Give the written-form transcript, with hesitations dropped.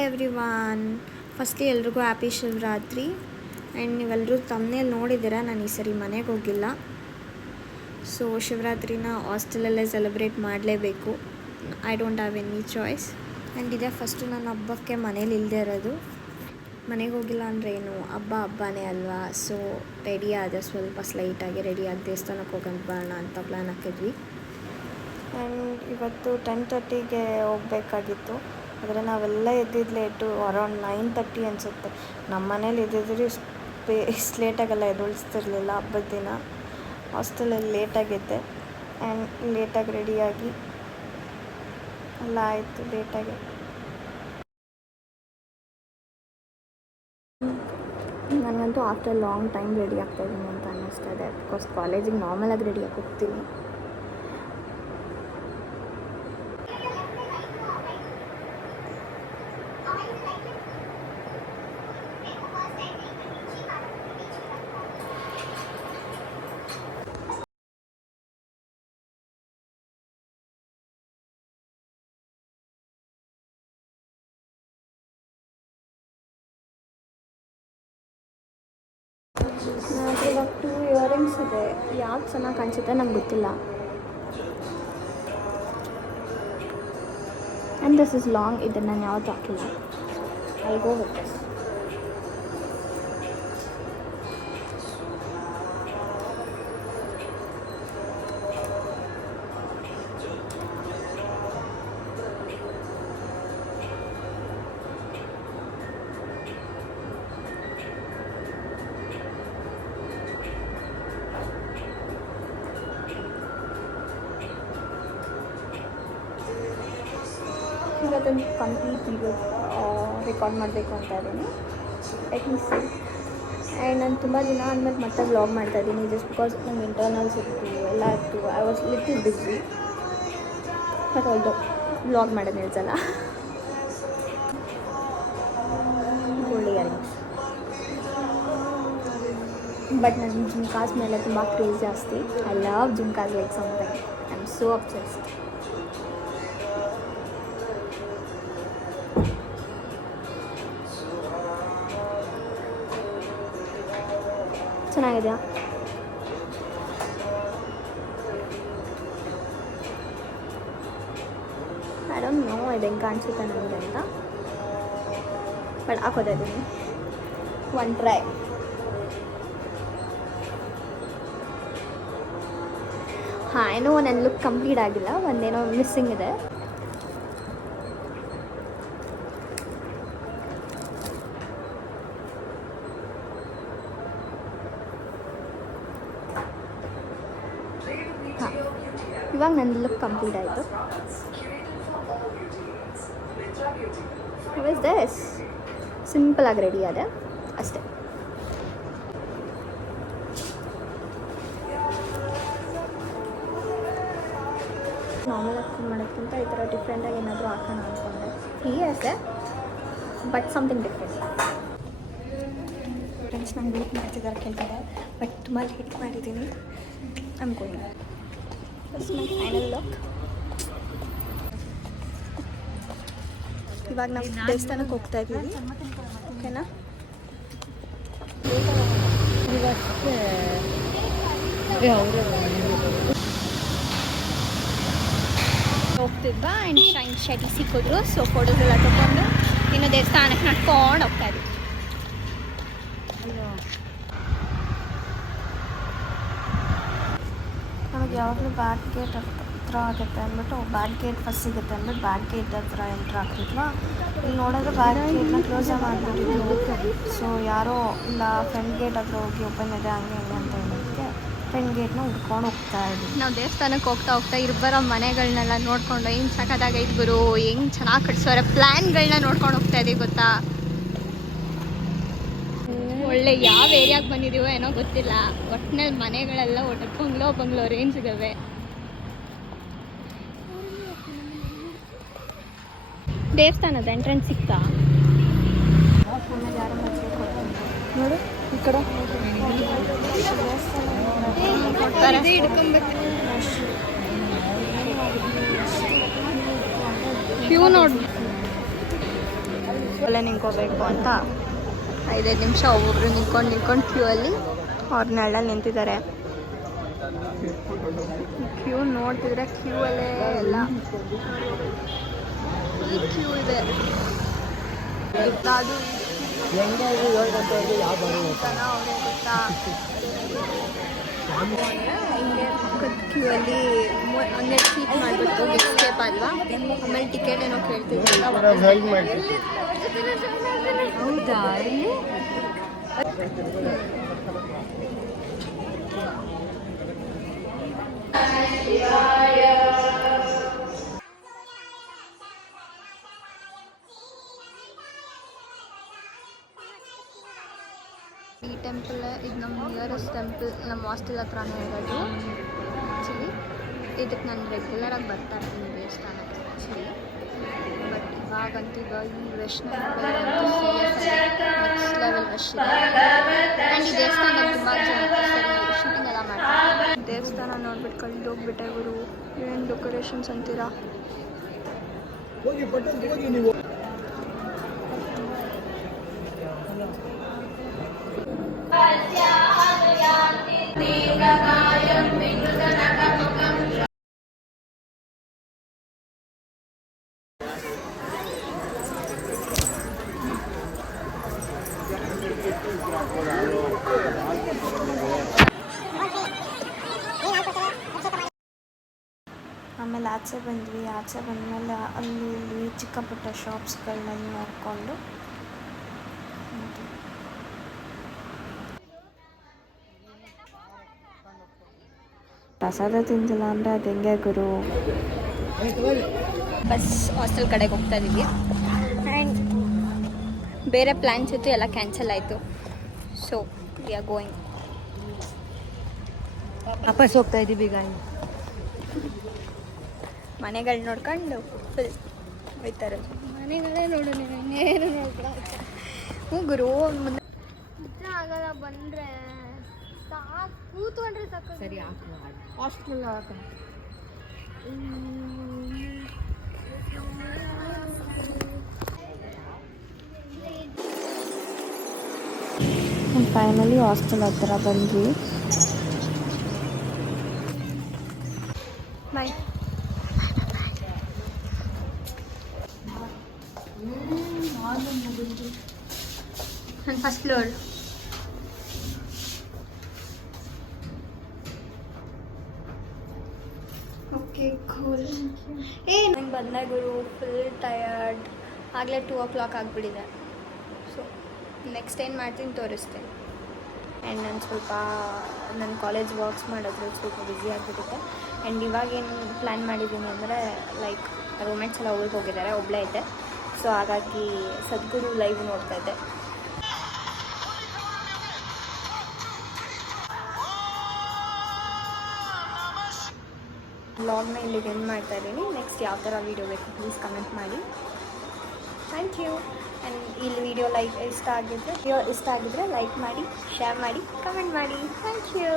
Hi everyone, firstly ಎಲ್ರಿಗೂ happy Shivaratri. And ನೀವೆಲ್ಲರೂ ತಮ್ಮನೇಲಿ ನೋಡಿದ್ದೀರಾ, ನಾನು ಈ ಸರಿ ಮನೆಗೆ ಹೋಗಿಲ್ಲ. ಸೊ ಶಿವರಾತ್ರಿನ ಹಾಸ್ಟೆಲಲ್ಲೇ ಸೆಲೆಬ್ರೇಟ್ ಮಾಡಲೇಬೇಕು. I don't have any choice. And ಇದೇ ಫಸ್ಟು ನನ್ನ ಹಬ್ಬಕ್ಕೆ ಮನೇಲಿ ಇಲ್ಲದೆ ಇರೋದು. ಮನೆಗೆ ಹೋಗಿಲ್ಲ ಅಂದರೆ ಏನು, ಹಬ್ಬನೇ ಅಲ್ವಾ. ಸೊ ರೆಡಿ ಆದೆ, ಸ್ವಲ್ಪ ಸ್ಲೈಟಾಗಿ ರೆಡಿ ಆಗಿ ದೇವಸ್ಥಾನಕ್ಕೆ ಹೋಗೋಣ ಬರೋಣ ಅಂತ ಪ್ಲ್ಯಾನ್ ಹಾಕಿದ್ವಿ. ಆ್ಯಂಡ್ ಇವತ್ತು 10:30ಗೆ ಹೋಗಬೇಕಾಗಿತ್ತು, ಆದರೆ ನಾವೆಲ್ಲ ಎದ್ದಿದ್ದು ಲೇಟು. ಅರೌಂಡ್ 9:30 ಅನಿಸುತ್ತೆ. ನಮ್ಮ ಮನೇಲಿ ಎದ್ದಿದ್ರೆ ಇಷ್ಟು ಲೇಟಾಗೆಲ್ಲ ಎದುರಿಸ್ತಿರ್ಲಿಲ್ಲ. ಹಬ್ಬದ ದಿನ ಹಾಸ್ಟೆಲಲ್ಲಿ ಲೇಟಾಗಿದ್ದೆ. ಆ್ಯಂಡ್ ಲೇಟಾಗಿ ರೆಡಿಯಾಗಿ ಎಲ್ಲ ಆಯಿತು ಲೇಟಾಗಿ. ನನಗಂತೂ ಆಫ್ಟರ್ ಲಾಂಗ್ ಟೈಮ್ ರೆಡಿ ಆಗ್ತಾಯಿದ್ದೀನಿ ಅಂತ ಅನ್ನಿಸ್ತಾ ಇದೆ. ಬಿಕಾಸ್ ಕಾಲೇಜಿಗೆ ನಾರ್ಮಲಾಗಿ ರೆಡಿಯಾಗಿ ಹೋಗ್ತೀನಿ. ಇವಾಗ 2 ಇಯರಿಂಗ್ಸ್ ಇದೆ. ಯಾವ್ದು ಚೆನ್ನಾಗಿ ಕಾಣಿಸುತ್ತೆ ನಂಗೆ ಗೊತ್ತಿಲ್ಲ. And this is long. ಇದನ್ನು ನಾನು ಯಾವತ್ತೂ ಹಾಕಿಲ್ಲ. I go with this. ಇವತ್ತೊಂದು ಕಂಪ್ಲೀಟ್ ವೀಡಿಯೋ ರೆಕಾರ್ಡ್ ಮಾಡಬೇಕು ಅಂತ ಇದ್ದೀನಿ. Let me see. ಆ್ಯಂಡ್ ನಾನು ತುಂಬ ದಿನ ಆದಮೇಲೆ ಮತ್ತೆ ವ್ಲಾಗ್ ಮಾಡ್ತಾಯಿದ್ದೀನಿ, ಜಸ್ಟ್ ಬಿಕಾಸ್ ನಂಗೆ ಇಂಟರ್ನಲ್ಸ್ ಇತ್ತು, ಎಲ್ಲ ಇತ್ತು. I was little busy. But although vlog ಮಾಡೋದು ನಿಲ್ಸಲ್ಲ. Gold earrings. ಬಟ್ ನನ್ನ ಜುಮ್ಕಾಸ್ ಮೇಲೆ ತುಂಬ ಕ್ರೇಜ್ ಜಾಸ್ತಿ. I love jhumkas like something. I am so obsessed. ಚೆನ್ನಾಗಿದೆಯಾ? ಐ ಡೋಂಟ್ ನೋ ಇದು ಹೆಂಗೆ ಕಾಣಿಸುತ್ತೆ ನನಗೆ ಅಂತ, ಬಟ್ ಹಾಕೋತಾ ಇದ್ದೀನಿ. One try. ಹಾಂ, ಏನೋ ನನ್ನ ಲುಕ್ ಕಂಪ್ಲೀಟ್ ಆಗಿಲ್ಲ, ಒಂದೇನೋ ಮಿಸ್ಸಿಂಗ್ ಇದೆ. ಹಾಂ, ಇವಾಗ ನನ್ನ ಲುಕ್ ಕಂಪ್ಲೀಟ್ ಆಯಿತು. ಇಸ್ ದಿಸ್ ಸಿಂಪಲಾಗಿ ರೆಡಿ ಆದೆ ಅಷ್ಟೇ. ನಾರ್ಮಲಾಗಿ ಮಾಡೋಕ್ಕಿಂತ ಈ ಥರ ಡಿಫ್ರೆಂಟಾಗಿ ಏನಾದರೂ ಹಾಕೋಣ ಅಂದ್ಕೊಂಡೆ. ಹೀಗೆ ಬಟ್ ಸಮಥಿಂಗ್ ಡಿಫ್ರೆಂಟ್. ಫ್ರೆಂಡ್ಸ್ ನಂಗೆ ವೇಟ್ ಮಾಡ್ತಿದ್ದಾರೆ ಕೇಳ್ತಾರೆ, ಬಟ್ ತುಂಬ ಲೇಟ್ ಮಾಡಿದ್ದೀನಿ. I'm going. That's my final look. ಇವಾಗ ನಾವು ದೇವಸ್ಥಾನಕ್ಕೆ ಹೋಗ್ತಾ ಇದ್ದೀವಿ, ಓಕೆನಾ? ಹೋಗ್ತಿದ್ವಾ. ಆ್ಯಂಡ್ ಶೈನ್ ಶೆಟ್ಟಿ ಸಿಕ್ಕಿದ್ರು. ಸೊ ಫೋಟೋಸ್ ಎಲ್ಲ ತಗೊಂಡು ಇನ್ನು ದೇವಸ್ಥಾನಕ್ಕೆ ನಡ್ಕೊಂಡು ಹೋಗ್ತಾ ಇದ್ವಿ. ನಮಗೆ ಯಾವಾಗಲೂ ಬ್ಯಾಕ್ ಗೇಟ್ ಹತ್ರ ಆಗುತ್ತೆ ಅಂದ್ಬಿಟ್ಟು ಬ್ಯಾಕ್ ಗೇಟ್ ಫಸ್ಟ್ ಸಿಗುತ್ತೆ ಅಂದ್ಬಿಟ್ಟು ಬ್ಯಾಕ್ ಗೇಟ್ ಹತ್ರ ಎಂಟ್ರ್ ಆಗ್ತಿದ್ವಾ. ಇಲ್ಲಿ ನೋಡಿದ್ರೆ ಬ್ಯಾಕ್ ಗೇಟ್ನ ಕ್ಲೋಸೇ ಮಾಡಿಬಿಟ್ಟಿದ್ವಿ. ಸೊ ಯಾರೋ ಇಲ್ಲ ಫ್ರಂಟ್ ಗೇಟ್ ಹತ್ರ ಹೋಗಿ ಓಪನ್ ಇದೆ ಹಂಗೆ ಹಂಗೆ ಅಂತ ಹೇಳೋದಕ್ಕೆ ಫ್ರಂಟ್ ಗೇಟ್ನ ಹುಡ್ಕೊಂಡು ಹೋಗ್ತಾ ಇದ್ವಿ. ನಾವು ದೇವಸ್ಥಾನಕ್ಕೆ ಹೋಗ್ತಾ ಇಬ್ಬರ ಮನೆಗಳನ್ನೆಲ್ಲ ನೋಡ್ಕೊಂಡು ಹೆಂಗೆ ಸಖತ್ತಾಗೈತೆ ಗುರು, ಹೆಂಗೆ ಚೆನ್ನಾಗಿ ಕಟ್ಸೋರೆ, ಪ್ಲ್ಯಾನ್ಗಳನ್ನ ನೋಡ್ಕೊಂಡು ಹೋಗ್ತಾ ಇದ್ದೀವಿ ಗೊತ್ತಾ. ಒಳ್ಳೆ ಯಾವ ಏರಿಯಾಗೆ ಬಂದಿದ್ದೀವೋ ಏನೋ ಗೊತ್ತಿಲ್ಲ, ಒಟ್ಟಿನಲ್ಲಿ ಮನೆಗಳೆಲ್ಲ ಒಟ್ಟು ಬಂಗ್ಲೋ ರೇಂಜ್ ಇದ್ದಾವೆ. ದೇವಸ್ಥಾನದ ಎಂಟ್ರೆನ್ಸ್ ಸಿಕ್ತಾ ನೋಡು ಈ ಕಡೆ. ವ್ಯೂ ನೋಡಿ. ಅಲ್ಲೇ ನಿಂತ್ಕೋಬೇಕು ಅಂತ 5 ನಿಮಿಷ ಒಬ್ಬೊಬ್ರು ನಿಂತ್ಕೊಂಡು ಕ್ಯೂ ಅಲ್ಲಿ ಅವ್ರ ನೆರಳಲ್ಲಿ ನಿಂತಿದ್ದಾರೆ. ಕ್ಯೂ ನೋಡ್ತಿದ್ರೆ ಕ್ಯೂ ಅಲ್ಲೇ ಎಲ್ಲ ಈ ಕ್ಯೂ ಇದೆ. ಅದು ಗೊತ್ತಾ ಹಿಂಗೆ ಪಕ್ಕದ ಕ್ಯೂ ಅಲ್ಲಿ ಹಂಗೆ ಚೀಟ್ ಮಾಡಿಬಿಟ್ಟು ಎಸ್ಕೇಪ್ ಅಲ್ವಾ, ಆಮೇಲೆ ಟಿಕೆಟ್ ಏನೋ ಕೇಳ್ತಿದ್ರಲ್ಲ. ಹೌದಾ? ಈ ಟೆಂಪಲ್ ಇದು ನಮ್ಮ ನಿಯರೆಸ್ಟ್ ಟೆಂಪಲ್, ನಮ್ಮ ಹಾಸ್ಟೆಲ್ ಹತ್ರನೇ ಇರೋದು. ಆ್ಯಕ್ಚುಲಿ ಇದಕ್ಕೆ ನಾನು ರೆಗ್ಯುಲರಾಗಿ ಬರ್ತಾ ಇರ್ತೀನಿ ದೇವಸ್ಥಾನಕ್ಕೆ ಆ್ಯಕ್ಚುಲಿ. ಬಟ್ ಇವಾಗಂತೂ ಈ ವೈಷ್ಣವ ನೆಕ್ಸ್ಟ್ ಲೆವೆಲ್ ರಶ್ ಇದೆ. ಆ್ಯಂಡ್ ಈ ದೇವಸ್ಥಾನ ತುಂಬ ಶೂಟಿಂಗ್ ಎಲ್ಲ ಮಾಡ್ತಾರೆ. ದೇವಸ್ಥಾನ ನೋಡ್ಬಿಟ್ಟು ಕಳೆದೋಗ್ಬಿಟ್ಟೆ ಗುರು. ಏನು ಡೆಕೋರೇಷನ್ಸ್ ಅಂತೀರಾ? ಆಮೇಲೆ ಆಚೆ ಬಂದ್ವಿ. ಆಚೆ ಬಂದಮೇಲೆ ಅಲ್ಲಿ ಇಲ್ಲಿ ಚಿಕ್ಕ ಪುಟ್ಟ ಶಾಪ್ಸ್ಗಳನ್ನ ನೋಡಿಕೊಂಡು ಪ್ರಸಾದ ತಿಂದಿಲ್ಲ ಅಂದರೆ ಅದು ಹೆಂಗೆ ಗುರು. ಬಸ್ ಹಾಸ್ಟೆಲ್ ಕಡೆಗೆ ಹೋಗ್ತಾ ಇದ್ದೀವಿ. ಆ್ಯಂಡ್ ಬೇರೆ ಪ್ಲ್ಯಾನ್ಸ್ ಇತ್ತು, ಎಲ್ಲ ಕ್ಯಾನ್ಸಲ್ ಆಯಿತು. So we are going. ವಾಪಸ್ ಹೋಗ್ತಾ ಇದ್ದೀವಿ ಈಗ. ಮನೆಗಳು ನೋಡ್ಕೊಂಡು ಫುಲ್ ಹೋಯ್ತಾರೆ. ಮನೆಗಳೇ ನೋಡು, ನೀವು ಇನ್ನೇನು ನೋಡ್ಬಿಡ. ಹ್ಞೂ ಗುರು, ಮುಂದೆ ಆಗಲ್ಲ ಬಂದರೆ ಸಾಕು, ಕೂತ್ಕೊಂಡ್ರೆ ಸಾಕು. ಸರಿ ಹಾಕು ಹಾಸ್ಟೆಲ್ ಹಾಕ. ಫೈನಲಿ ಹಾಸ್ಟೆಲ್ ಹತ್ರ ಬಂದ್ವಿ. ಬಾಯ್. ನನ್ನ ಫಸ್ಟ್ ಫ್ಲೋರ್. Okay cool. ನಂಗೆ ಬಂದಾಗ ಗುರು ಫುಲ್ ಟಯರ್ಡ್. ಆಗಲೇ 2 o'clock ಆಗಿಬಿಟ್ಟಿದೆ. ಸೊ ನೆಕ್ಸ್ಟ್ ಏನು ಮಾಡ್ತೀನಿ ತೋರಿಸ್ತೇನೆ. ಆ್ಯಂಡ್ ನಾನು ಸ್ವಲ್ಪ ನನ್ನ ಕಾಲೇಜ್ ವರ್ಕ್ಸ್ ಮಾಡೋದ್ರಲ್ಲಿ ಸ್ವಲ್ಪ ಬ್ಯುಸಿ ಆಗಿಬಿಟ್ಟಿದ್ದೆ. ಆ್ಯಂಡ್ ಇವಾಗೇನು ಪ್ಲ್ಯಾನ್ ಮಾಡಿದ್ದೀನಿ ಅಂದರೆ ಲೈಕ್ ರೂಮ್ಮೇಟ್ಸ್ ಎಲ್ಲ ಊರಿಗೆ ಹೋಗಿದ್ದಾರೆ, ಒಬ್ಬಳೇ ಇದ್ದೆ. ಸೊ ಹಾಗಾಗಿ ಸದ್ಗುರು ಲೈವ್ ನೋಡ್ತಾ ಇದ್ದೆ. ಬ್ಲಾಗ್ನ ಇಲ್ಲಿಗೆ ಎಂಡ್ ಮಾಡ್ತಾ ಇದ್ದೀನಿ. ನೆಕ್ಸ್ಟ್ ಯಾವ ಥರ ವೀಡಿಯೋ ಬೇಕು ಪ್ಲೀಸ್ ಕಮೆಂಟ್ ಮಾಡಿ. Thank you. ಆ್ಯಂಡ್ ಇಲ್ಲಿ ವಿಡಿಯೋ ಇಷ್ಟ ಆಗಿದ್ರೆ ಲೈಕ್ ಮಾಡಿ, ಶೇರ್ ಮಾಡಿ, ಕಮೆಂಟ್ ಮಾಡಿ. Thank you.